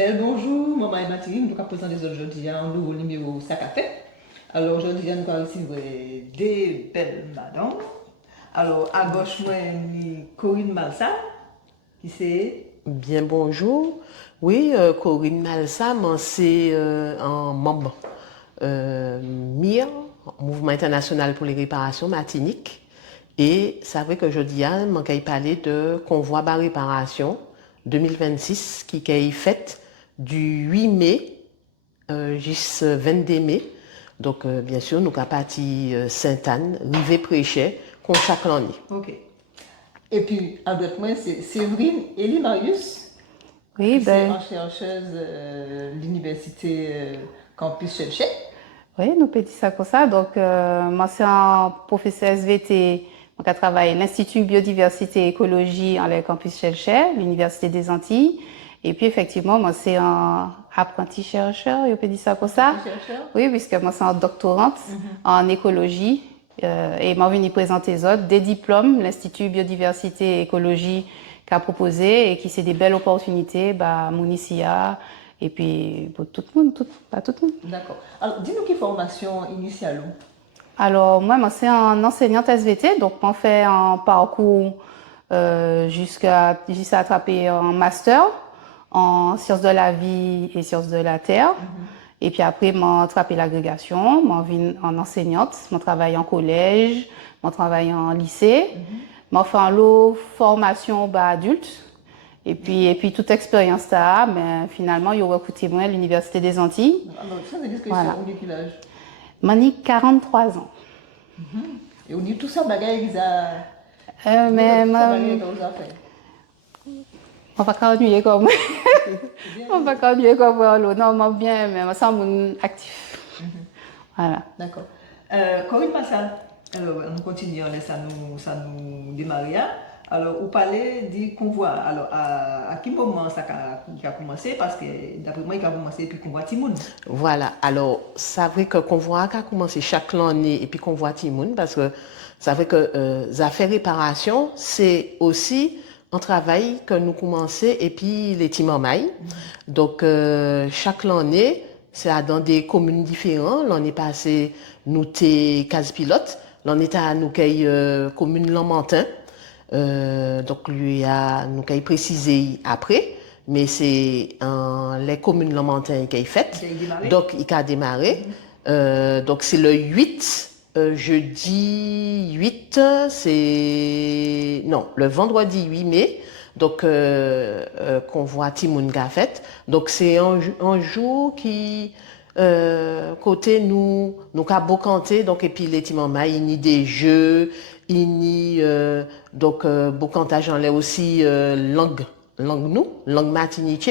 Bel bonjour, maman et Mathilde. Nous allons présenter aujourd'hui un nouveau numéro Sac à fait. Alors aujourd'hui, nous allons recevoir des belles madames. Alors à gauche, moi, j'ai Corinne Malsa, qui c'est. Bien, bonjour. Oui, Corinne Malsam, c'est un membre MIR, Mouvement international pour les réparations Martinique. Et c'est vrai que je dis, je vais parler de convoi bas réparation 2026 qui est fait du 8 mai jusqu'au 22 mai. Donc, bien sûr, nous avons parti Sainte-Anne, Rivet-Préchet, comme chaque année. Ok. Et puis, avec moi, c'est Séverine Elie Marius, Oui, qui c'est ben, en chercheuse de l'université Campus Cherchet. oui, nous peut dire ça comme ça. Donc, moi, c'est un professeur SVT qui travaille à l'Institut Biodiversité et Écologie en le campus Chelcher, l'Université des Antilles. Et puis, effectivement, moi, c'est un apprenti chercheur, on peut dire ça comme ça. Chercheur. Oui, puisque moi, c'est un doctorante en écologie. Et moi, je vais présenter les autres des diplômes, l'Institut Biodiversité et Écologie qui a proposé et qui c'est des belles opportunités, bah, Mounicia, et puis pour tout le monde, pas tout le monde. D'accord. Alors, dis-nous quelle formation initiale. Alors, moi, c'est un enseignante SVT, donc on fait un parcours jusqu'à attraper un master en sciences de la vie et sciences de la terre. Et puis après, moi, attrapé l'agrégation, moi, viens en enseignante, moi, travaille en collège, moi, travaille en lycée, moi, fait un lot formation bah, adulte. Et puis toute expérience ça, mais finalement, il y aurait écouté moi à l'Université des Antilles. Alors, ça veut dire que Voilà. c'est au village. Mani 43 ans. Et on dit tout ça, bagaille, ça. Mais Tout ça, moi, bagaille, ça vous a fait. on va continuer comme on va continuer comme l'autre. Non, moi bien, mais moi ça mon actif. Voilà. D'accord. Corinne Massal, alors on continue, ça nous démarrer. Alors, vous parlez du convoi. Alors, à quel moment ça a commencé? Parce que d'après moi, il a commencé depuis convoi Timoun. Voilà, alors c'est vrai que convoi a commencé chaque année et puis convoi Timoun parce que c'est vrai que affaires réparation, c'est aussi un travail que nous commençons et puis les Timamaï. Donc chaque année, c'est dans des communes différentes. L'année passée, nous étions case pilote. L'année à nous commune Lamantin. Donc lui a nous avons précisé après, mais c'est les communes Lamantin qui a fait. Donc il a démarré. Donc c'est le 8, jeudi 8, c'est non, le vendredi 8 mai. Donc qu'on voit Timoun a fait. Donc c'est un jour qui côté nous a beau canter donc et puis les timama il y a des jeux il y a donc beau cantage en l'air aussi langue martinique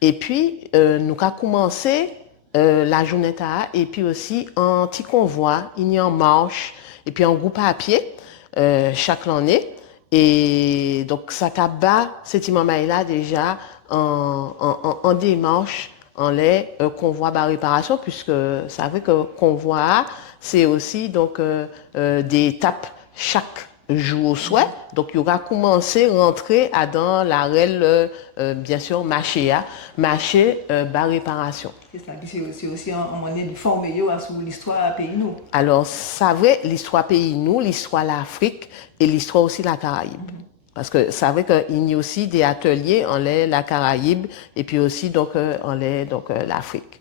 et puis nous a commencé la journée et puis aussi un petit convoi il y a en marche et puis en groupe à pied chaque année et donc ça bas ces timama là déjà en démarche en les convois par réparation puisque ça veut que convoi c'est aussi donc des étapes chaque jour au soir donc il y aura commencé rentrer à dans la règle bien sûr marché par réparation. C'est ça, c'est aussi un moyen de former sur l'histoire pays nous. Alors ça vrai l'histoire pays nous, l'histoire l'Afrique et l'histoire aussi la Caraïbe. Parce que c'est vrai qu'il y a aussi des ateliers en la Caraïbe et puis aussi donc en l'Afrique.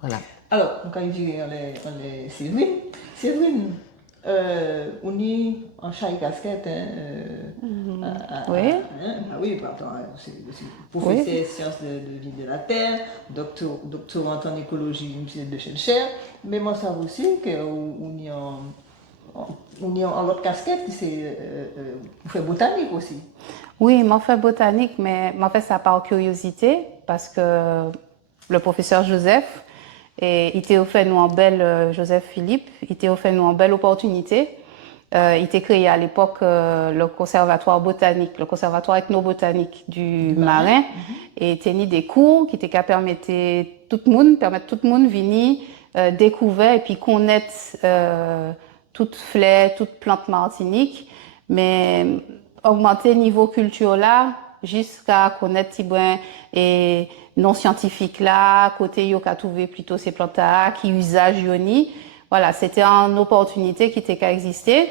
Voilà. Alors, quand il dit on est Séverine, Séverine, on est en chat et casquette. Oui. Oui, pardon, c'est professeur de sciences de vie de la Terre, doctorante en écologie de l'Université de Chelcher, mais moi, ça aussi qu'on est en l'autre casquette, c'est pour faire botanique aussi. Oui, moi fait botanique, mais moi fait ça par curiosité parce que le professeur Joseph et il t'a offert nous en belle Joseph Philippe, il t'a offert nous en belle opportunité. Il était créé à l'époque le conservatoire botanique, le conservatoire ethnobotanique du Marin, et il tenait des cours qui permettre tout le monde venir découvrir et puis connaître toute fleur, toute plante martinique, mais augmenter niveau culture là jusqu'à connaître Tibouin et non scientifiques là, côté yo ka trouvé plutôt ces plantes qui usage yoni. Voilà, c'était une opportunité qui était qu'à exister.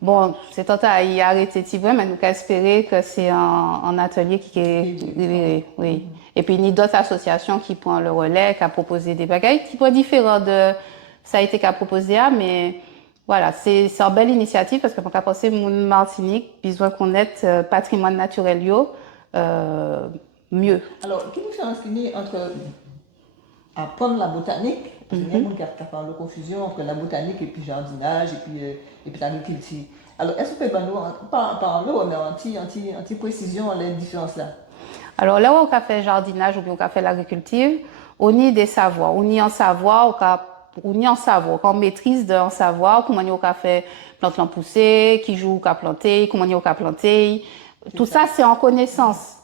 Bon, c'est à y arrêter petit peu, mais nous qu'à espérer que c'est un atelier qui est, oui. Et puis, il y a d'autres associations qui prennent le relais, qui a proposé des bagages qui sont différents de ça a été qu'à proposer, mais voilà, c'est une belle initiative parce que pour penser mon Martinique, besoin qu'on ait patrimoine naturel mieux. Alors, quelle différence qu'il y a entre apprendre la botanique, parce qu'il y a des gens qui font la confusion entre la botanique et puis jardinage et puis l'agriculture. Alors, est-ce que vous pouvez nous parler, mais en précision les différences là? Alors là où on a fait jardinage ou bien on a fait l'agriculture, on y a des savoirs, on y a un savoir, on maîtrise d'un savoir, comment on a fait planter pousser, qui joue à planter, comment on a planté. Tout ça, c'est en connaissance.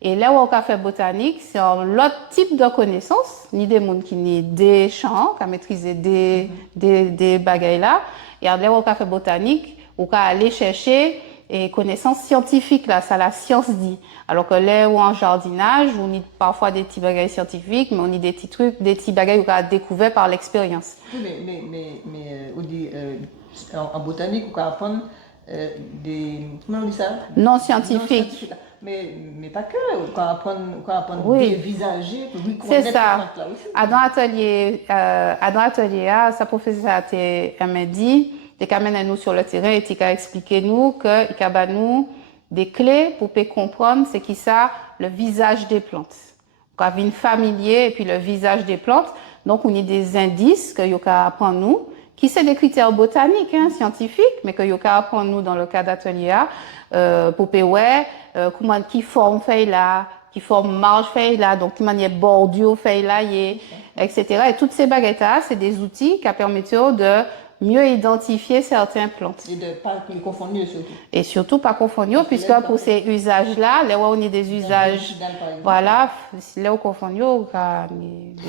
Et là où on a fait botanique, c'est un autre type de connaissance, ni des gens qui ni des champs, qui maîtrisent des bagailles là. Et là où on a fait botanique, on a aller chercher et connaissances scientifiques là, ça la science dit. Alors que là où en jardinage, on a parfois des petits bagages scientifiques, mais on a des petits trucs, des petits bagages qu'on a découvert par l'expérience. Oui, mais on dit, en botanique, on peut apprendre comment on dit ça? Non scientifiques. Mais pas que, on peut apprendre oui. dévisager, c'est ça. À dans l'atelier, sa professeure m'a dit, il a nous sur le terrain et il a expliqué nous que il a nous des clés pour comprendre c'est qui ça le visage des plantes. On a une familier et puis le visage des plantes. Donc on a des indices que yo ka apprendre nous qui c'est des critères botaniques scientifiques mais que yo ka apprendre nous dans le cas d'atelier pour comment qui forme feuille là, qui forme marge feuille là, donc qui manière bordure feuille là etc. Et toutes ces baguettes là, c'est des outils qui permettent de mieux identifier certaines plantes. Et de ne pas les confondre surtout. Et surtout pas confondre, puisque pour ces usages-là, là où on a des usages, voilà, là où confondre, il y a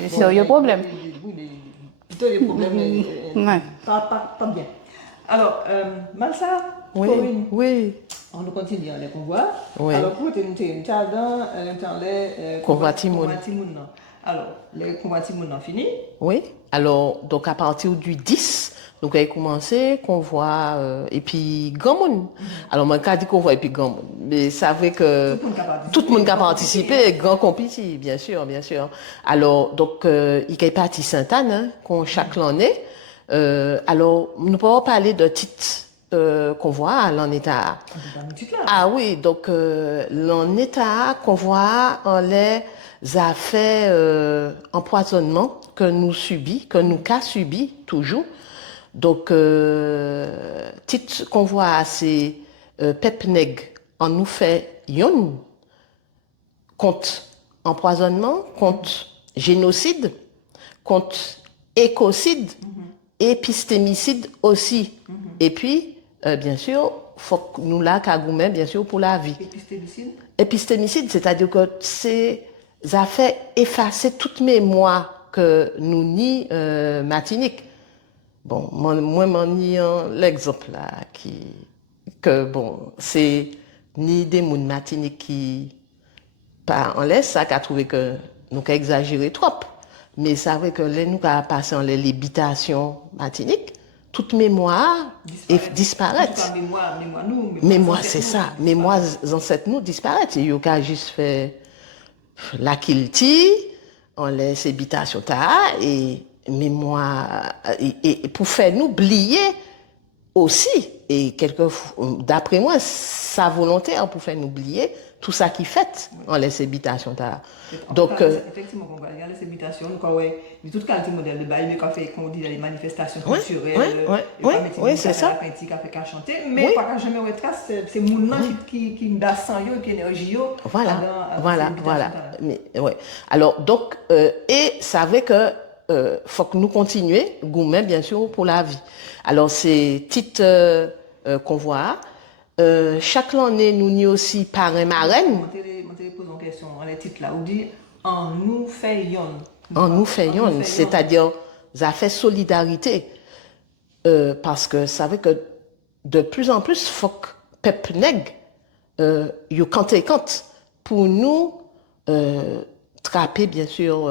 des sérieux problèmes. Plutôt des problèmes, pas bien. Alors, Malsa, oui, Corinne, oui. On nous continue les convois. Oui. Alors, pour tu es dans les convois Timoun. Alors, les convois Timoun ont fini. Oui. Alors, donc à partir du 10, nous avons commencé convoi et puis grand monde. Alors, moi, quand je dis convoi et puis grand monde, mais c'est vrai que tout le monde a participé, grand compétit, bien sûr, bien sûr. Alors, donc, il y a parti Sainte-Anne, chaque année. Alors, nous pouvons parler de titres convoi l'en état. Ah oui, donc l'en état convoi en les affaires empoisonnement que nous subit, que nous qu'a subi toujours. Donc titre convoi c'est pepneg en nous fait yon contre empoisonnement, contre génocide, contre écocide, épistémicide aussi. Et puis bien sûr, faut que nous là Kagoumé, bien sûr, pour la vie. Épistémicide, c'est-à-dire que ça fait effacer toute mémoire que nous nie Martinique. Bon, moi m'en nie l'exemple là que bon, c'est ni des moun Martinique qui pas en laisse ça qu'a trouvé que nous qu'a exagéré trop. Mais c'est vrai que là nous qu'a passé en l'habitation Martinique. Toute mémoire disparaît. Mémoire, c'est ça. Mémoire ancêtres nous disparaît. Il y a juste fait la kilti, on laisse habitation et mémoire et pour faire nous oublier aussi. Et d'après moi, sa volonté pour faire nous oublier tout ça qui fait on laisse habitation donc effectivement on va laisser habitation nous quand toute qualité modèle de bail quand fait qu'on dit les manifestations culturelles oui c'est ça qui fait qu'à chanter mais pas qu'à jamais retrace c'est mon qui me basse sans yo qui énergie yo voilà mais ouais alors donc et ça veut que faut que nous continuions gourmet bien sûr pour la vie alors c'est titre convoi chaque année, nous n'y aussi parrain marraine. Je te pose une question, les titres là, on dit en nous fait yon. En nous fait yon, c'est-à-dire, ça fait solidarité. Parce que ça veut que de plus en plus, il faut que peuple nègre, yo kante pour nous trappé, bien sûr,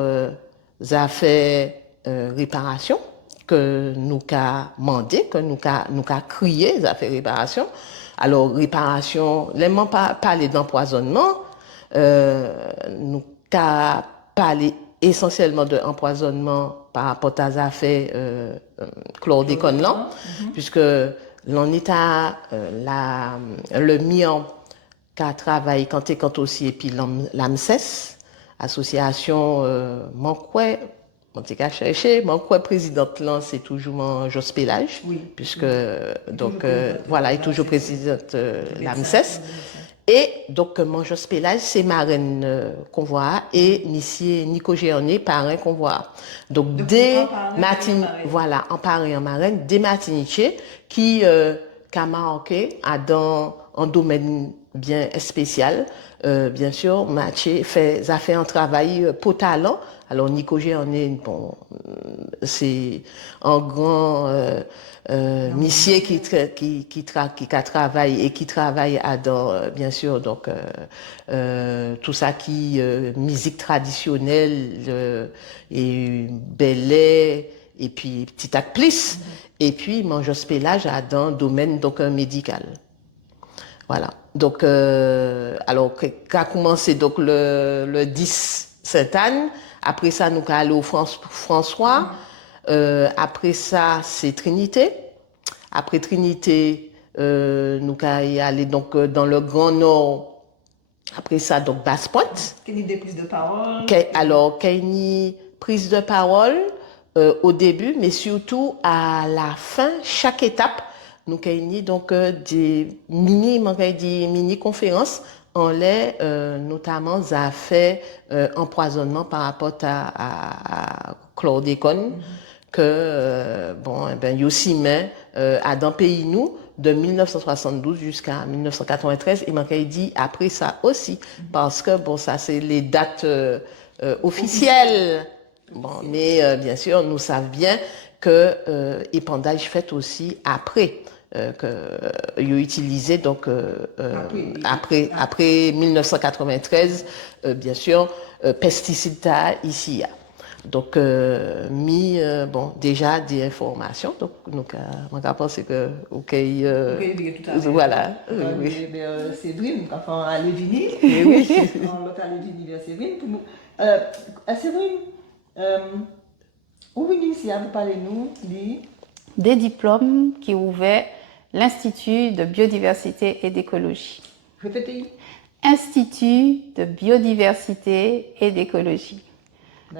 ça fait réparation, que nous qu'a demandé, que nous qu'a crié, ça fait réparation. Alors, réparation, l'aimant pas parler d'empoisonnement, nous qu'a parlé essentiellement d'empoisonnement par rapport à ça fait chlordécone là, puisque l'on est à le MIAN qui a travaillé quand aussi et puis l'AMSES, association Manquet, Montéca cherché, Manquet présidente là c'est toujours Jos Pélage, puisque donc voilà, est toujours présidente l'AMSES. Et donc, mon Jos Pélage, c'est marraine convoi et monsieur Nico Géorné, parrain convoi. Donc des matines, voilà, en parrain en marraine, des matiniers qui a marqué dans un domaine bien spécial. Bien sûr, Mathieu a fait un travail pour talent. Alors, Nico Géorné, bon, c'est un grand monsieur qui travaille et qui travaille bien sûr donc tout ça qui musique traditionnelle et ballet et puis petit acte plus et puis Manjos Pélage dans le domaine donc médical. Voilà. Donc alors qu'a commencé donc le 10 Sainte-Anne, après ça nous allons au François. Après ça, c'est Trinité. Après Trinité, nous allons aller donc dans le Grand Nord. Après ça, donc Basse-Pointe. Qu'il y ait des prises de parole. Alors, qu'il y ait prise de parole au début, mais surtout à la fin, chaque étape, nous avons donc des mini-conférences en lait, notamment, ça a fait empoisonnement par rapport à chlordécone. Que bon ben aussi mais à dans pays nous de 1972 jusqu'à 1993 et manquait dit après ça aussi parce que bon ça c'est les dates officielles. Bon mais bien sûr nous savons bien que épandage fait aussi après que ils utilisé donc après 1993 bien sûr pesticides ici. Donc, bon, déjà des informations. Donc, on a pensé que, voilà. Séverine, enfin, à Lévigny. Oui. L'autre à Lévigny vers Séverine. À Séverine, où vous ici à vous parler, nous, des diplômes qui ouvraient l'Institut de biodiversité et d'écologie. Répétez. Institut de biodiversité et d'écologie.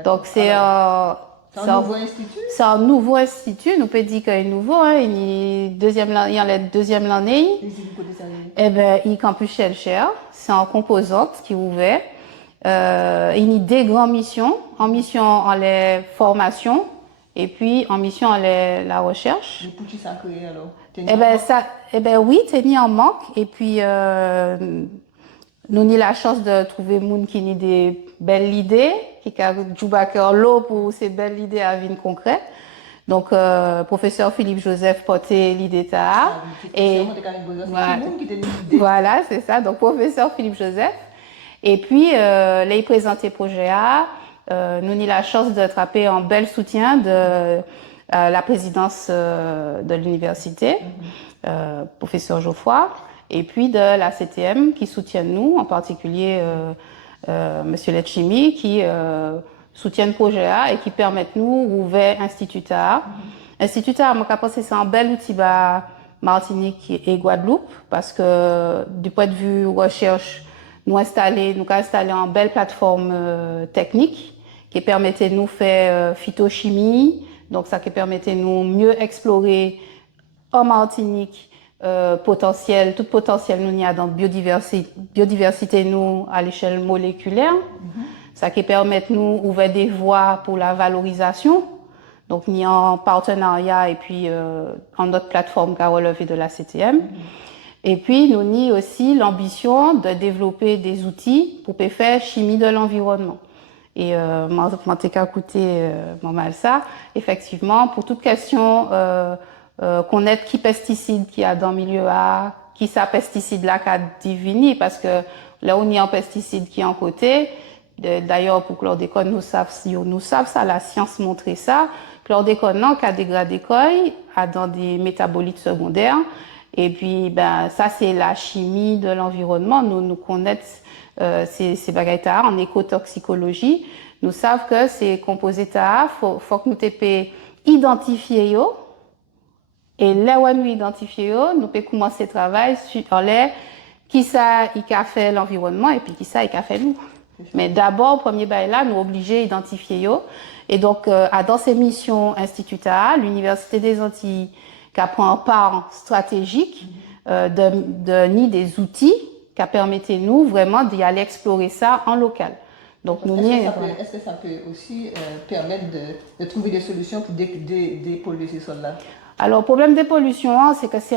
Donc, c'est un nouveau institut? C'est un nouveau institut. Nous pouvons dire qu'il est nouveau. Hein, il y a la deuxième année. Eh bien, il est campus Shellshare. C'est en composante qui est ouvert. Il y a des grandes missions. En mission, en les formations. Et puis, en mission, en la recherche. Le petit sacré, alors? Oui, c'est mis en manque. Et puis, nous avons la chance de trouver des gens qui ont des belles idées, qui a joué l'eau pour ces belles idées à vie concrète. Donc, professeur Philippe Joseph portait l'idée et voilà, c'est ça. Donc, professeur Philippe Joseph. Et puis, les présenté projet A. Nous avons la chance de trapper un bel soutien de la présidence de l'université, professeur Geoffroy. Et puis de la CTM qui soutiennent nous, en particulier Monsieur Letchimi, qui soutiennent le projet A et qui permettent nous d'ouvrir Institut A. Institut A, moi, je pense que c'est un bel outil Martinique et Guadeloupe, parce que du point de vue recherche, nous avons installé une belle plateforme technique qui permettait de nous faire phytochimie, donc ça qui permettait de nous mieux explorer en Martinique tout potentiel nous y a dans biodiversité nous à l'échelle moléculaire, ça qui permet de nous ouvrir des voies pour la valorisation. Donc nous y a en partenariat et puis en notre plateforme qui a relevé de la CTM. Et puis nous y a aussi l'ambition de développer des outils pour faire chimie de l'environnement. Et moi t'ai écouté mal ça. Effectivement, pour toute question connaître qui pesticide qui a dans le milieu A, qui ça pesticide là qu'a divini, parce que là où il y a un pesticide qui est en côté, D'ailleurs, pour chlordécone, nous savons ça, la science montrer ça. Chlordécone, non, qui a dégradé a dans des métabolites secondaires. Et puis, ben, ça, c'est la chimie de l'environnement. Nous connaissons ces bagailles en écotoxicologie. Nous savons que ces composés faut que nous puissions identifier yo. Et là où nous identifions, nous pouvons commencer le travail sur les qui ça il a fait l'environnement et puis qui ça il a fait nous. Mais d'abord, premier bail là, nous obligés d'identifier yo. Et donc, dans ces missions institutales, l'Université des Antilles qui prend part stratégique de ni des outils qui permettent nous vraiment d'y aller explorer ça en local. Donc, est-ce que ça peut aussi permettre de trouver des solutions pour dépolluer ces sols-là? Alors, le problème des pollutions, c'est que c'est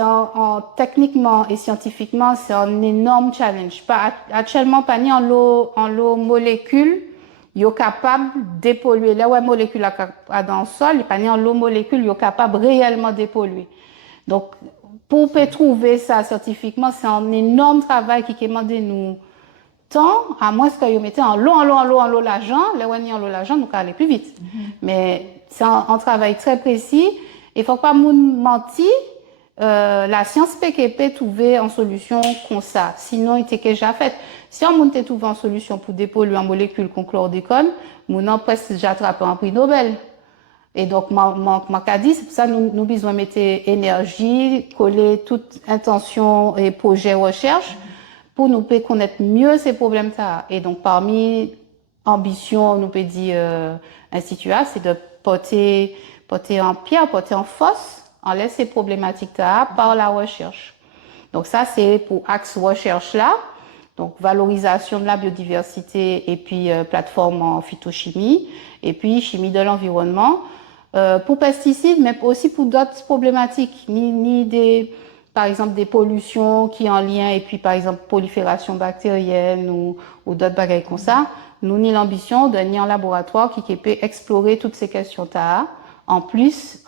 techniquement et scientifiquement, c'est un énorme challenge. Actuellement, pas ni en l'eau molécule, il est capable de dépolluer. Là où la molécule a dans le sol, pas ni en l'eau molécule, il est capable réellement de dépolluer. Donc, pour trouver ça scientifiquement, c'est un énorme travail qui demande nous temps, à moins que vous mettez en l'eau l'argent, là où en l'eau l'argent, nous allons aller plus vite. Mais c'est un travail très précis. Il ne faut pas mentir, la science peut trouver une solution comme ça. Sinon, il était déjà fait. Si on peut trouver une solution pour dépolluer en molécule comme chlordécone, nous avons presque déjà attrapé un prix Nobel. Et donc, ma dit, c'est pour ça que nous besoin de mettre énergie, coller toute intention et projet recherche pour nous connaître mieux ces problèmes là. Et donc, parmi ambition, nous peut dire institut, c'est de porter en pierre, porter en force, en laisse ces problématiques là par la recherche. Donc ça, c'est pour axe recherche là. Donc valorisation de la biodiversité et puis plateforme en phytochimie et puis chimie de l'environnement. Pour pesticides, mais aussi pour d'autres problématiques, par exemple des pollutions qui sont en lien et puis par exemple prolifération bactérienne ou d'autres bagailles comme ça. Nous avons l'ambition de ni en laboratoire qui peut explorer toutes ces questions-là. En plus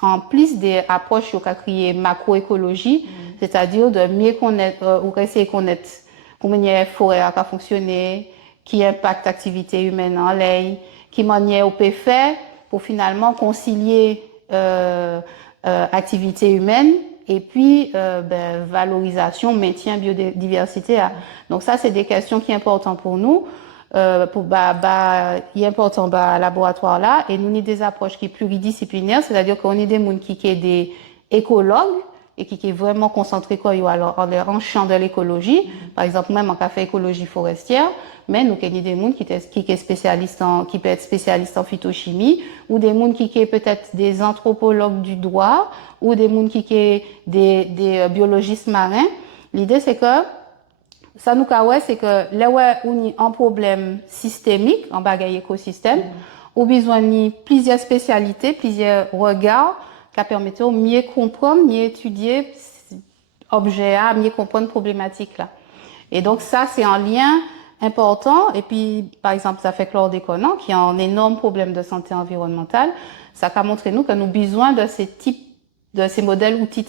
des approches qui ont créé macroécologie, c'est-à-dire de mieux connaître, ou essayer de connaître comment la forêt a fonctionné, qui impacte l'activité humaine en l'air, qui manière on peut faire pour finalement concilier activité humaine et puis valorisation, maintien, biodiversité. Donc ça, c'est des questions qui sont importantes pour nous. Il est important à laboratoire là et nous avons des approches qui sont pluridisciplinaires, c'est-à-dire qu'on a des gens qui sont des écologues et qui sont vraiment concentrés en champ de l'écologie. Par exemple, même en café écologie forestière, mais nous avons des gens qui sont spécialistes qui peuvent être spécialistes en phytochimie ou des gens qui sont peut-être des anthropologues du droit ou des gens qui sont des biologistes marins. L'idée, c'est que ça nous c'est que là où on a un problème systémique en bagaille écosystème, on a besoin de plusieurs spécialités, plusieurs regards qui permettent de mieux comprendre, mieux étudier objet, mieux comprendre problématique là. Et donc ça c'est un lien important. Et puis par exemple ça fait chlordécone qui a un énorme problème de santé environnementale. Ça a montré nous que nous avons besoin de ces modèles outils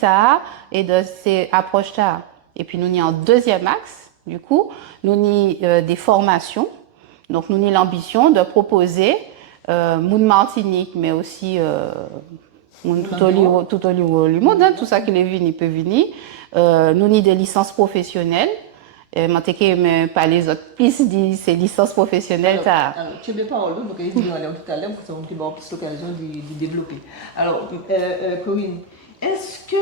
et de ces approches Et puis nous avons un deuxième axe. Du coup, nous avons des formations. Donc, nous avons l'ambition de proposer Moun Martinique, mais aussi tout au niveau du monde, tout ça qui est venu peut venir. Nous avons des licences professionnelles. Mais pas les autres. Plus ces licences professionnelles. Alors, tu as bien parlé, donc il dit tout à l'heure, c'est un petit peu plus l'occasion de développer. Alors, Corinne, est-ce que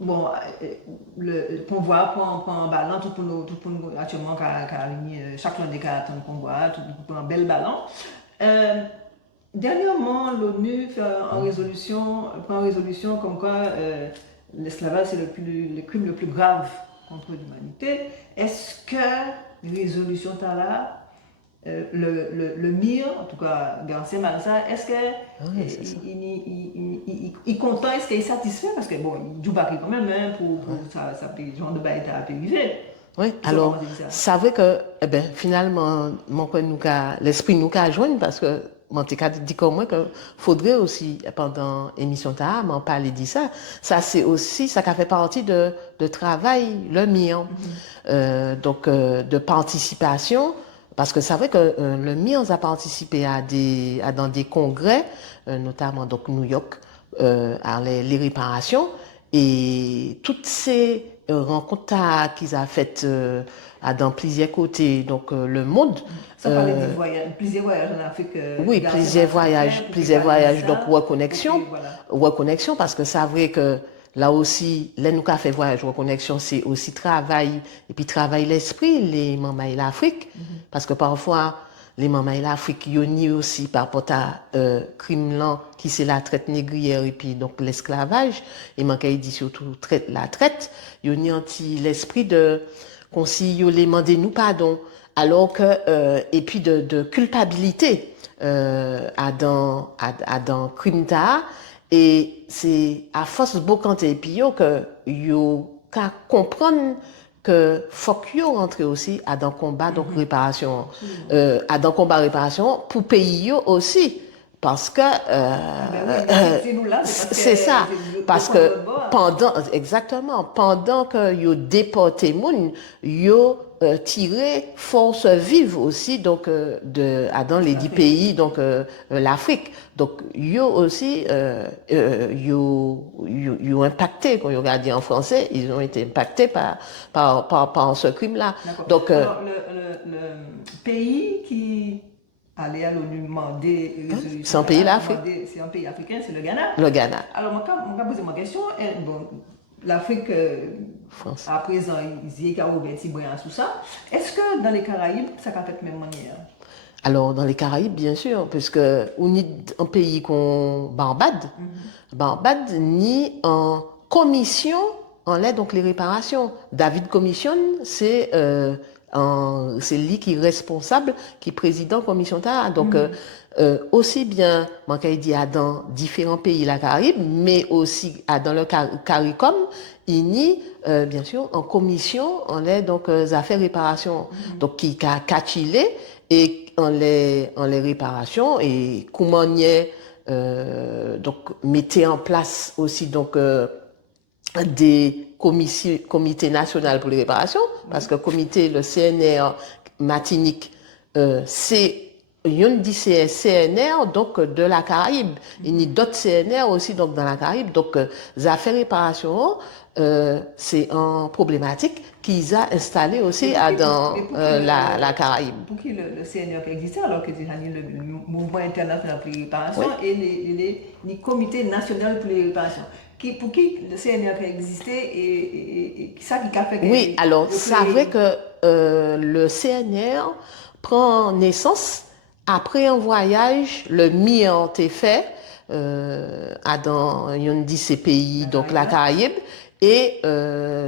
bon, le convoi prend un ballon, tout pour nous actuellement, chaque année, un convoi, tout pour un bel ballon. Dernièrement, l'ONU prend en résolution comme quoi l'esclavage c'est le crime le plus grave contre l'humanité. Est-ce que résolution là, le MIR, en tout cas Garcia Malsa, est-ce que il est content, est-ce qu'il est satisfait parce que bon, il joue pas quand même pour ça genre de bail à arriver. Oui, alors, c'est vrai que finalement, l'esprit nous a joint parce que dit comme moi que faudrait aussi pendant émission ta m'en parler de ça. Ça c'est aussi ça qui fait partie de travail le mien. Donc de participation parce que c'est vrai que le mien a participé dans des congrès notamment donc New York à les réparations et toutes ces rencontres qu'ils ont faites dans plusieurs côtés donc le monde. Ça parlait de voyage, plusieurs voyages en Afrique. Oui, plusieurs voyages donc reconnexion, Voilà. reconnexion parce que c'est vrai que là aussi, là nous qu'a fait voyage reconnexion, c'est aussi travail et puis travail l'esprit les mamans et l'Afrique parce que parfois les mamans et l'Afrique y aussi par rapport à crime là qui c'est la traite négrière et puis donc l'esclavage et manquait dit surtout la traite y anti l'esprit de qu'on si yo les demander nous pardon alors que et puis de culpabilité à dans crime ta et c'est à force beaucoup et puis yo que yo qu'à comprendre que faut que yo rentre aussi à dans combat donc réparation à dans combat réparation pour pays yo aussi parce que c'est ça parce que pendant que yo déporté moun yo tiré force vive aussi donc dans les 10 pays donc l'Afrique donc yo aussi yo impacté quand on regarde en français ils ont été impactés par ce crime là donc alors, le pays qui allait à l'ONU demander c'est un pays l'Afrique c'est un pays africain c'est le Ghana alors moi quand poser ma question bon l'Afrique à présent ils y ont ouvert sous ça est-ce que dans les Caraïbes ça a fait de même manière? Alors, dans les Caraïbes, bien sûr, puisque on est un pays qu'on Barbade, Barbade ni en commission en l'aide donc les réparations. David Commission, c'est lui qui est responsable, qui est président commission ta. Donc aussi bien, manquait dit dans différents pays la Caraïbe, mais aussi dans le CARICOM, il y bien sûr en commission en l'aide donc affaires réparations. Donc qui a catchilé et en les réparations et comment y est donc mettez en place aussi donc des comités nationaux pour les réparations parce que comité le CNR Martinique c'est il dit c'est CNR donc de la Caraïbe il y a d'autres CNR aussi donc dans la Caraïbe donc les affaires réparation c'est un problématique qu'ils a installé aussi dans la Caraïbe. Pour qui le CNR qui existait alors que c'est le mouvement international pour les réparations et les comités nationaux pour les réparations. Pour qui le CNR qui existait et ça qui a fait que... Oui, alors c'est vrai que le CNR prend naissance après un voyage, le MIR été fait dans une de ces pays, donc la Caraïbe, et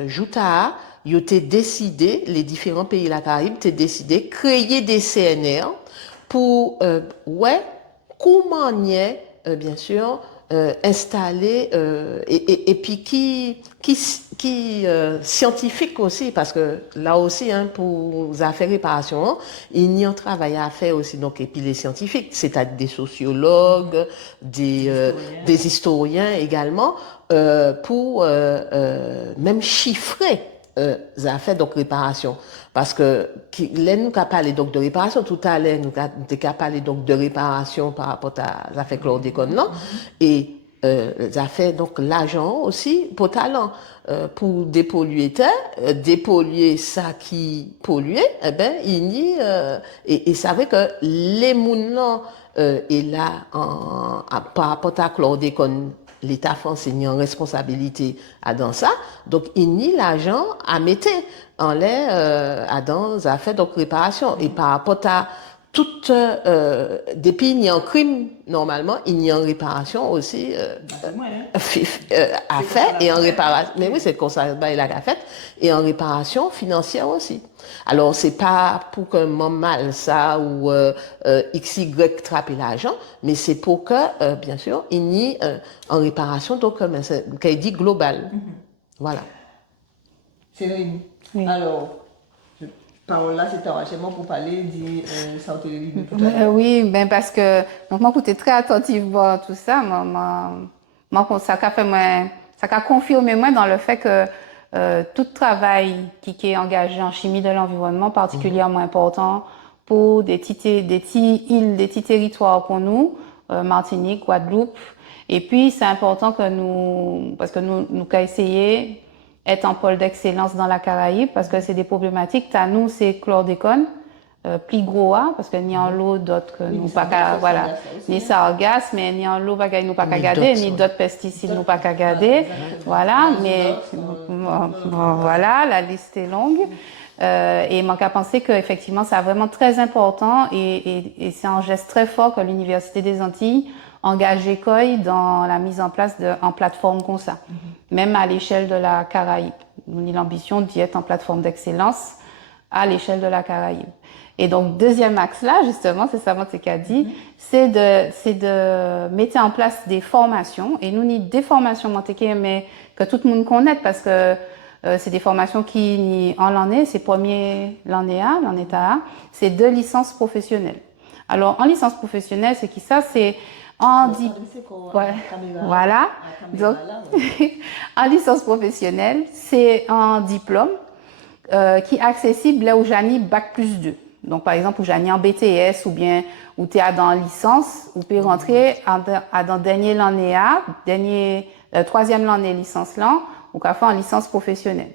Jouta, ils ont décidé, les différents pays de la Caraïbe ont décidé de créer des CNR pour, comment y est, bien sûr, installer, et puis qui scientifique aussi, parce que là aussi, hein, pour les affaires réparation, il y a un travail à faire aussi, donc, et puis les scientifiques, c'est-à-dire des sociologues, des historiens également, pour même chiffrer les affaires donc réparation parce que là nous avons parlé donc de réparation tout à l'heure nous avons parlé donc de réparation par rapport à les affaires chlordécone là et les affaires donc l'argent aussi pour talent pour dépolluer terre dépolluer ça qui polluait eh ben il y et c'est vrai que les moun là et là par rapport à chlordécone l'État français a une responsabilité dans ça. Donc, il n'y a l'argent à mettre en l'air dans les affaires de réparation. Et par rapport à toute, depuis il y a un crime, normalement, il y a une réparation aussi à faire et en réparation. Mais oui, c'est comme ça il a fait et en réparation financière aussi. Alors c'est pas pour que mal ça ou XY trappe l'argent, mais c'est pour que bien sûr il y ait en réparation donc qu'elle dit global. Voilà. Céline, alors parole là, c'est enchaînement pour parler de ça Oui, ben parce que donc moi écouté très attentivement tout ça, ça a fait ça a confirmé moi dans le fait que tout travail qui est engagé en chimie de l'environnement particulièrement important pour des petits îles, des petits territoires pour nous, Martinique, Guadeloupe. Et puis c'est important que parce que nous qu'à essayer être en pôle d'excellence dans la Caraïbe parce que c'est des problématiques. À nous c'est chlordécone. Plus gros parce que ni en l'eau d'autres que nous pas voilà ni sargasses mais ni en l'eau pas nous pas garder ni d'autres pesticides nous pas garder voilà mais voilà la liste est longue et manque à penser que effectivement c'est vraiment très important et c'est un geste très fort que l'Université des Antilles engage ECOI dans la mise en place en plateforme comme ça même à l'échelle de la Caraïbe. Nous avons l'ambition d'y être en plateforme d'excellence à l'échelle de la Caraïbe. Et donc, deuxième axe là, justement, c'est ça, Montéka dit, c'est de mettre en place des formations. Et nous, ni des formations, Montéka, mais que tout le monde connaisse parce que c'est des formations qui, en l'année, c'est premier l'année A, c'est 2 licences professionnelles. Alors, en licence professionnelle, c'est qui ça? C'est en voilà. Donc, en licence professionnelle, c'est un diplôme qui est accessible là où j'en bac plus 2. Donc, par exemple, où j'en en BTS ou bien où tu es dans licence, où tu peux rentrer dans dernier l'année A, troisième l'année licence là, ou qu'à faire en licence professionnelle.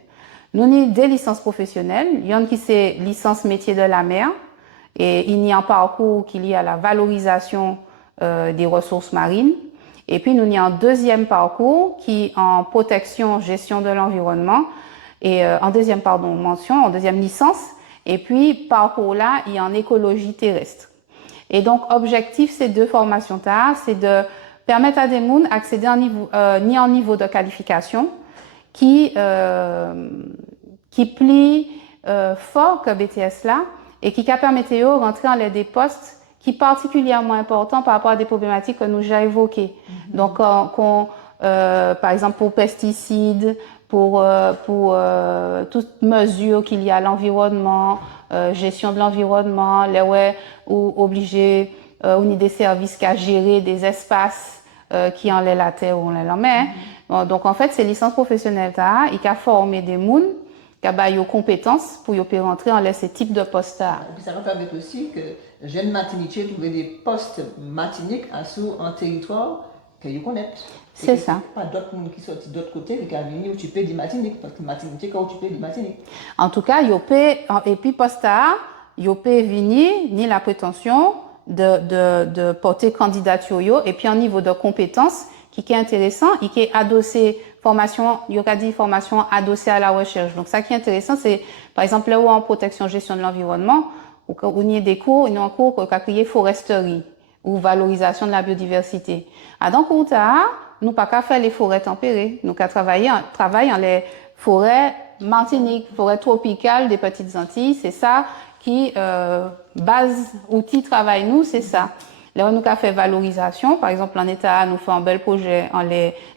Nous avons des licences professionnelles. Il y en a qui c'est licence métier de la mer et il y a un parcours qui est lié à la valorisation des ressources marines. Et puis, nous avons un deuxième parcours qui est en protection, gestion de l'environnement et en deuxième licence. Et puis, parcours là, il y a en écologie terrestre. Et donc, objectif, ces 2 formations-là, c'est de permettre à des gens d'accéder à un niveau de qualification qui plie fort que BTS là et qui permettre de rentrer dans des postes qui sont particulièrement importants par rapport à des problématiques que nous avons évoquées. Donc, par exemple, pour pesticides, pour toute mesure qu'il y a à l'environnement, gestion de l'environnement, ou obligé on a des services qui a gérer des espaces qui en la terre ou en la mer. Donc en fait, ces licences professionnelles il a formé des gens qui ont des compétences pour rentrer dans ce type de postes. Et puis ça va permettre aussi que jeunes Martiniquais trouvent des postes Martinique sur un territoire qu'ils connaissent. C'est ça. Pas d'autres monde qui sortent d'autre côté qui a venir occuper du Martinique parce que Martinique quand occuper du Martinique. En tout cas, et puis posta, yo peut venir ni la prétention de porter candidature et puis un niveau de compétence qui est intéressant et qui est adossé formation adossée à la recherche. Donc ça qui est intéressant c'est par exemple là où en protection gestion de l'environnement où il y a des cours, il y a un cours qui a créé foresterie ou valorisation de la biodiversité. Donc nous pas qu'à faire les forêts tempérées, nous qu'à travailler dans les forêts Martinique, forêts tropicales des petites Antilles, c'est ça qui base outil travail nous, c'est ça. Là où nous avons fait valorisation, par exemple en État, nous fait un bel projet en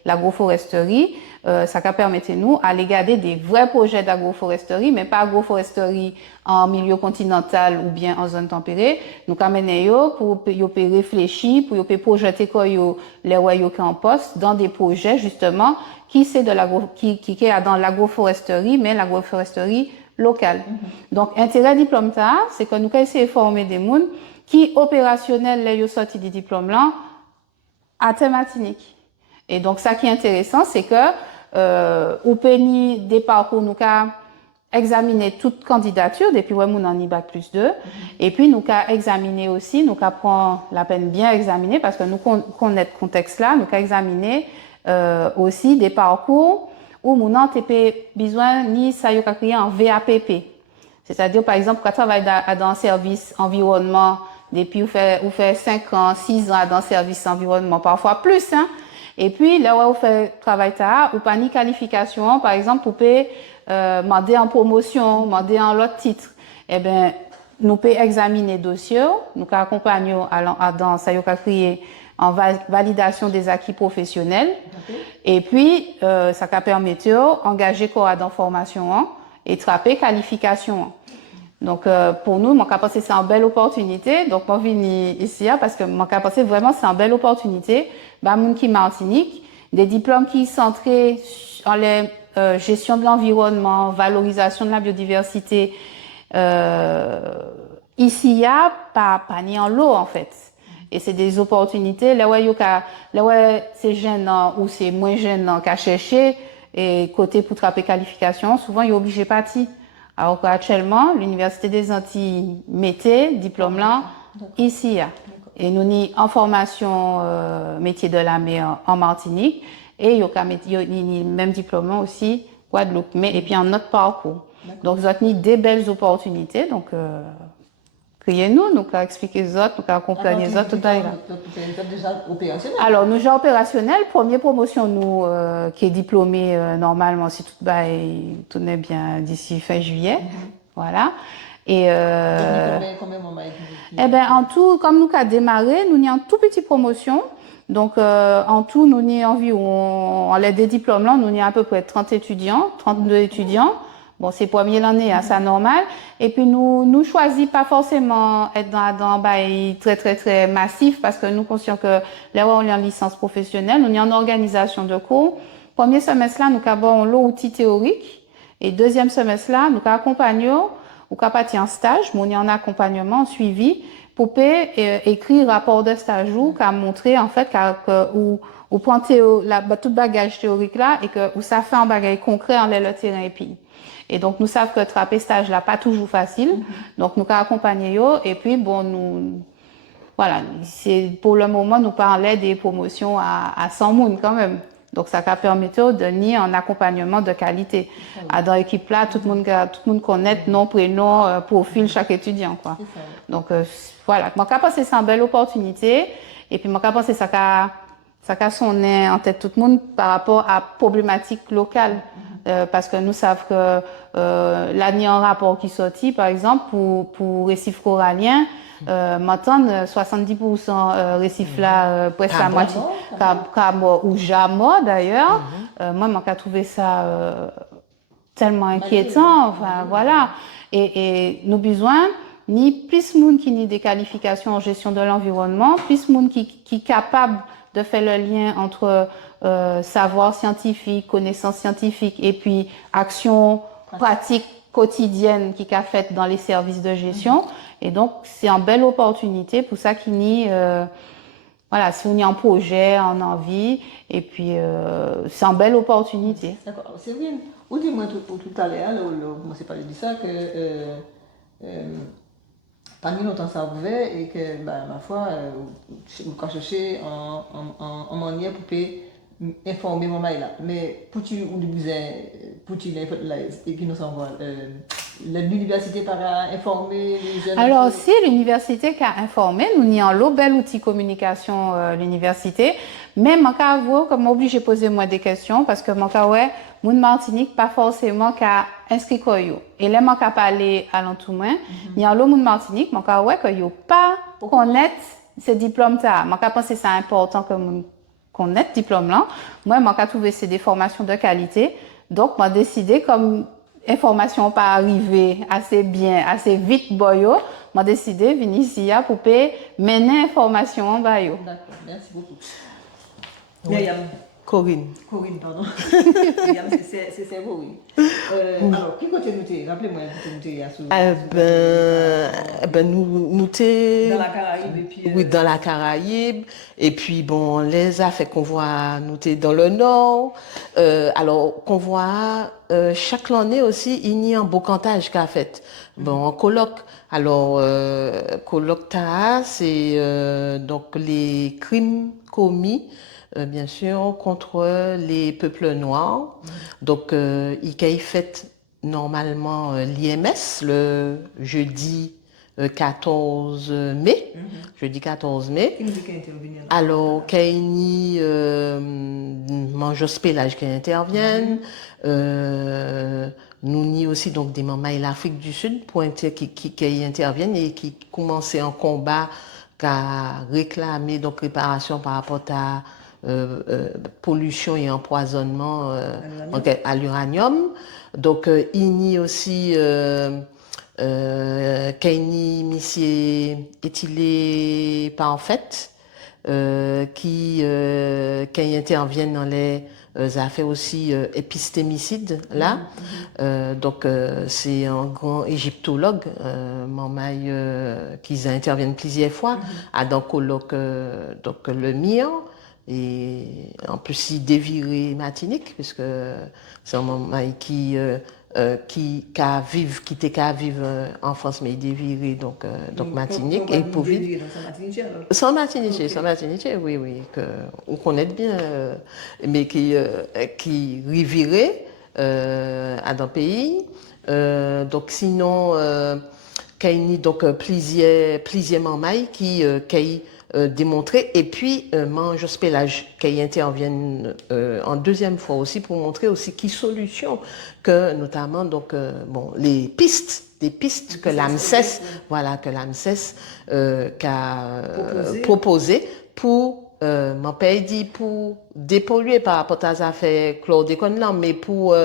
l'agroforesterie, ça a permis nous à aller garder des vrais projets d'agroforesterie, mais pas agroforesterie en milieu continental ou bien en zone tempérée. Nous avons pour réfléchir, pour projeter les royaumes en poste dans des projets justement qui est dans l'agroforesterie, mais l'agroforesterie locale. Donc, intérêt diplôme c'est que nous avons essayé de former des gens qui opérationnels les sortis du diplôme là à Martinique. Et donc ça qui est intéressant c'est que au pays des parcours nous avons examiné toute candidature depuis mon en bac plus 2 et puis nous avons examiné aussi nous avons prendre la peine bien examiner parce que nous connaissons le contexte là nous avons examiné aussi des parcours où mon an besoin ni ça y a créé en VAPP. C'est-à-dire par exemple quand travaille dans un service environnement depuis vous fait 5 ans, 6 ans dans service environnement, parfois plus Et puis là où vous fait travail ou pas ni qualification, par exemple, vous pouvez demander en promotion, demander en l'autre titre. Eh bien, nous pouvons examiner dossier, nous accompagnons dans ça y a créé en validation des acquis professionnels. Et puis ça permet d'engager quoi dans formation et trapper qualification. Donc, pour nous, mon pensé c'est une belle opportunité. Donc, moi, je viens ici parce que mon pensé vraiment, c'est une belle opportunité. Bah, moun qui Martinique, des diplômes qui sont centrés en la gestion de l'environnement, valorisation de la biodiversité. Ici, il y a pas ni en l'eau, en fait. Et c'est des opportunités. Là où c'est jeunes ou c'est moins jeunes qu'à chercher et côté pour trapper qualification, souvent, ils sont obligés de partir. Alors qu'actuellement, l'Université des Antilles mettait diplôme là ici. Et nous avons en formation métier de la mer en Martinique et il y a le même diplôme aussi Guadeloupe, mais et puis en notre parcours. Donc, nous avons des belles opportunités. Donc, criez-nous, nous allons expliquer les autres, nous allons accompagner les autres. Tout là. Déjà opérationnel. Alors, nous sommes opérationnels. Première promotion, nous, qui est diplômée normalement, si tout est bien d'ici fin juillet. Voilà. Et eh ben, en tout, comme nous avons démarré, nous avons une toute petite promotion. Donc, en tout, nous avons environ, en l'aide des diplômes là, nous avons à peu près 30 étudiants, 32 étudiants. Bon, c'est première année, hein, c'est normal. Et puis, nous choisissons pas forcément être dans très, très, très massif parce que nous conscients que là où on est en licence professionnelle, nous sommes en organisation de cours. Premier semestre là, nous avons l'outil théorique. Et deuxième semestre là, nous accompagnons ou partir en stage, mais on est en accompagnement, en suivi, pour écrire rapport de stage ou qu'à montrer en fait ou prendre tout bagage théorique là et que où ça fait un bagage concret en le terrain et puis. Et donc nous savons que trapper stage là pas toujours facile, donc nous accompagner et puis bon nous voilà, c'est pour le moment nous parlons des promotions à 100 moun quand même. Donc, ça va permettre de nier un accompagnement de qualité. Dans l'équipe là, tout le monde connaît nom, prénom, profil chaque étudiant, quoi. Donc, voilà. Moi, je pense que c'est une belle opportunité. Et puis, moi, je pense que ça a sonné en tête tout le monde par rapport à problématiques locales. Parce que nous savons que l'année en rapport qui sortit, par exemple, pour récif corallien, maintenant 70% récif là presque à moitié ou jamais d'ailleurs. Moi j'ai trouvé ça tellement inquiétant, enfin voilà. Et nous besoin ni plus monde qui ni des qualifications en gestion de l'environnement, plus monde qui capable de faire le lien entre savoir scientifique, connaissance scientifique et puis action pratique quotidienne qui a fait dans les services de gestion. Et donc, c'est une belle opportunité pour ça qu'il y a, voilà, si on y a un projet, on a envie, et puis c'est une belle opportunité. D'accord. C'est vrai, vous dis-moi tout à l'heure, vous m'avez parlé de ça, que parmi longtemps ça ouvert et que, bah, ma foi, vous cherchez en manière pour informer mon mail là. Mais pour tu ou pour tu et puis nous envoie l'université para informer les jeunes. Alors si l'université qui a informé, nous avons un bel outil communication l'université, mais mon cas comme obligé de poser moi des questions parce que mon cas moun Martinique pas forcément qu'a inscrit koyo. Et là mon cas parler à l'entoumain, il y a l'autre moun Martinique, mon cas que yo pas connaître ces diplômes ça. Mon cas penser c'est important que moun connaître diplôme là. Moi mon cas trouver c'est des formations de qualité. Donc m'a décidé comme information pas arrivée assez bien, assez vite boyo, m'a décidé venir ici pour mener information en bayo. D'accord, merci beaucoup. Oui. Corinne, pardon. C'est vous, oui. Alors, qui côté nous rappelez-moi, nous t'es dans la Caraïbe et puis. Oui, dans la Caraïbe. Et puis, bon, les affaires qu'on voit, nous t'es dans le Nord. Alors, qu'on voit, chaque année aussi, il y a un beau cantage qu'a fait. Bon, en colloque. Alors, colloque TAA, c'est donc les crimes commis bien sûr, contre les peuples noirs. Donc, il a fait normalement l'IMS le jeudi 14 mai. Jeudi 14 mai. Alors, qu'il y a Manjos Pélage qui interviennent. Nous n'y aussi donc des membres de l'Afrique du Sud qui interviennent et qui commençaient un combat qui a réclamé donc réparation par rapport à pollution et empoisonnement à l'uranium. Donc, il y a aussi Kaini Missier éthylé parfaite, qui interviennent dans les affaires aussi épistémicides là. Donc c'est un grand égyptologue, Mamaï, qui interviennent plusieurs fois à dans colloque donc le mien. Et en plus, il déviré Martinique, puisque c'est un Mamaï qui était qu'à vivre en France, mais il déviré donc Martinique et pour vivre. Sans Martinique, oui, oui, que on connaît bien, mais qui rivirait à dans le pays. Donc sinon, qu'il y a donc plusieurs mamailles qui démontré et puis mange spélage qui interviennent en deuxième fois aussi pour montrer aussi qui solution que notamment donc bon les pistes des pistes que l'AMSES voilà que l'AMSES qu'a proposé pour mon pays dit pour dépolluer par rapport à ça fait chlordécone là mais pour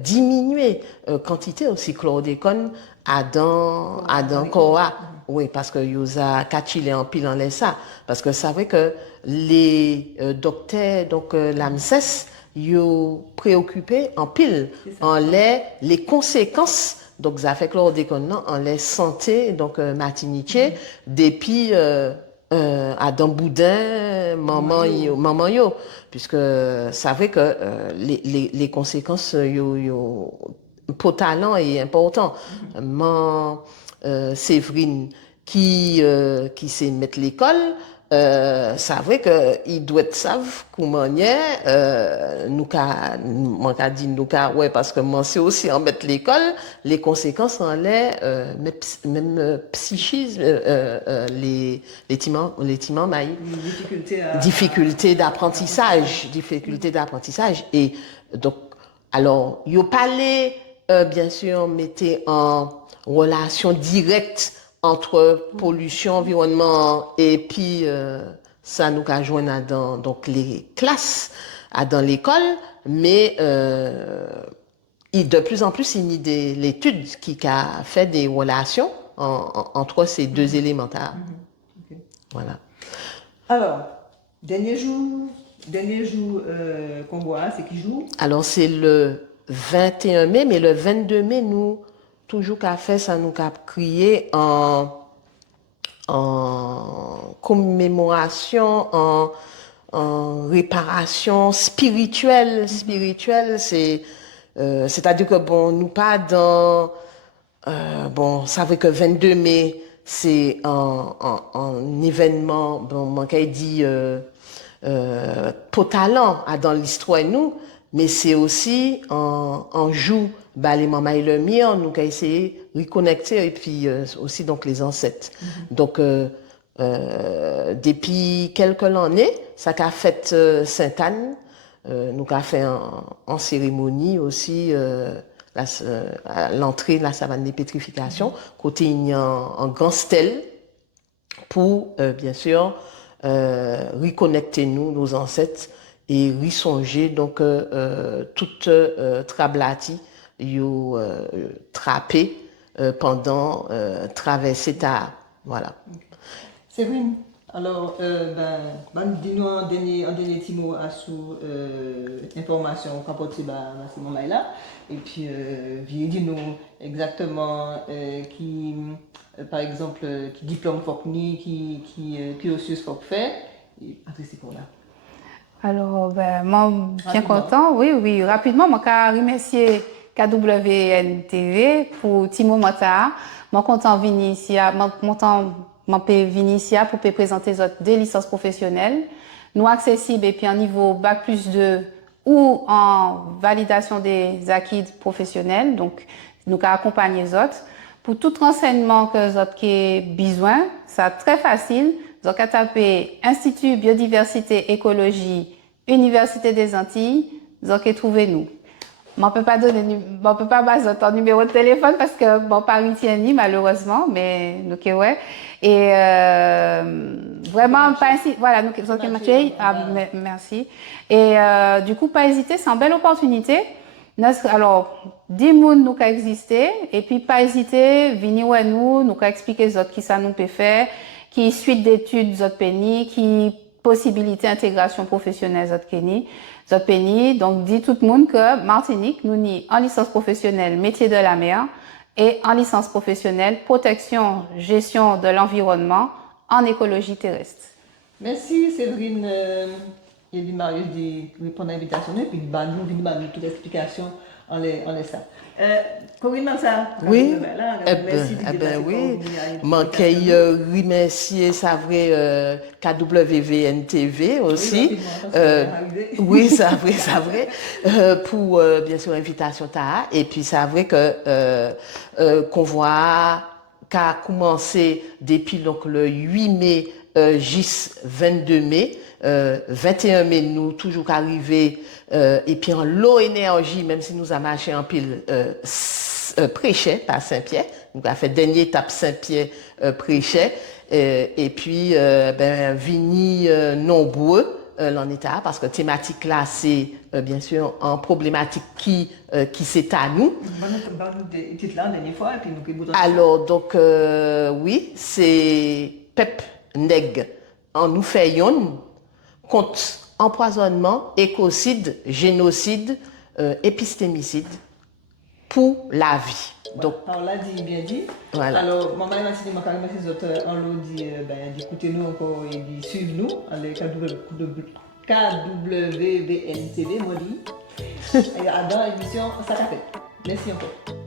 diminuer quantité aussi chlordécone à dans Koa. Oui, parce que Yosa Kachile en pile en laisse ça. Parce que c'est vrai que les docteurs, donc l'AMSES, yo préoccupé en pile en les conséquences donc ça fait chlordécone en les santé donc martiniquais depuis à dans boudin maman yo puisque ça fait que les conséquences yo pour talent est important. Séverine qui sait mettre l'école, c'est vrai qu'il doit savent comment nous ouais parce que moi c'est aussi en mettre l'école les conséquences en l'air même psychisme les timans maïs difficulté d'apprentissage et donc alors yo parlé bien sûr mettez en relation directe entre pollution, environnement et puis ça nous a joint dans donc les classes dans l'école, mais de plus en plus il y a l'étude qui a fait des relations entre ces deux éléments. Okay. Voilà. Alors, dernier jour qu'on voit, c'est qui joue? Alors c'est le 21 mai, mais le 22 mai nous toujours qu'à faire ça nous qu'a crié en commémoration en réparation spirituelle c'est-à-dire que bon nous pas dans bon ça veut que 22 mai c'est un événement bon man dit pour talent dans l'histoire nous mais c'est aussi en joue les mamans et le mien nous avons essayé de reconnecter et puis aussi donc les ancêtres donc depuis quelques années ça qu'a fait Sainte-Anne nous avons fait en cérémonie aussi à l'entrée de la savane des pétrifications côté il y a un grand stèle pour bien sûr reconnecter nos ancêtres et resonger donc toute trablati yo trappé pendant traversée ta voilà. Séverine, alors dis-nous un dernier petit mot à sous information qu'apporter à ce moment-là et puis dis-nous exactement qui par exemple qui diplôme faut qui cursus faut faire et après c'est pour là. Alors, moi, bien content, oui, rapidement, moi, je remercier KWN-TV pour Timo Mata. Moi, content venir ici, pour présenter des licences professionnelles. Nous accessibles et puis en niveau Bac+2 ou en validation des acquis professionnels. Donc, nous accompagner les autres. Pour tout renseignement que les autres qui besoin, c'est très facile. Donc, à taper Institut Biodiversité Écologie, Université des Antilles, donc trouvez-nous. Je ne peux pas baser ton numéro de téléphone parce que bon, pas ni malheureusement, mais donc ouais. Et vraiment pas hésiter. Voilà, nous merci. Et du coup pas hésiter, c'est une belle opportunité Alors, 10 moun nous ka exister et puis pas hésiter, venir ouais nous ka expliquer les autres qui ça nous peut faire, qui suite d'études autres pays, qui possibilité intégration professionnelle autres pays. Donc, dit tout le monde que Martinique, nous ni en licence professionnelle métier de la mer et en licence professionnelle protection, gestion de l'environnement en écologie terrestre. Merci Séverine et Marius de répondre à l'invitation et puis nous toute l'explication en les ça. Corinne Mansa, oui, merci oui. Manquez remercier ça vrai KWVN-TV aussi. Oui, ça vrai pour bien sûr l'invitation ta et puis ça vrai que convoi qu'a commencé depuis donc le 8 mai jusqu'au 22 mai. 21 mai, nous toujours arrivé et puis en l'eau énergie, même si nous avons marché en pile Préchet, pas Saint-Pierre, nous avons fait dernière étape Saint-Pierre Préchet et puis vini nombreux l'en état parce que thématique là c'est bien sûr en problématique qui c'est à nous. Alors donc oui, c'est PEP Neg en nous fait yon contre empoisonnement, écocide, génocide, épistémicide pour la vie. Donc, alors là, dit bien dit. Voilà. Alors, maman, merci de m'accorder ces autres en l'eau d'écouter nous encore et de suivre nous à KWVN TV, moi dit. Et dans l'émission, ça t'a fait. Merci encore.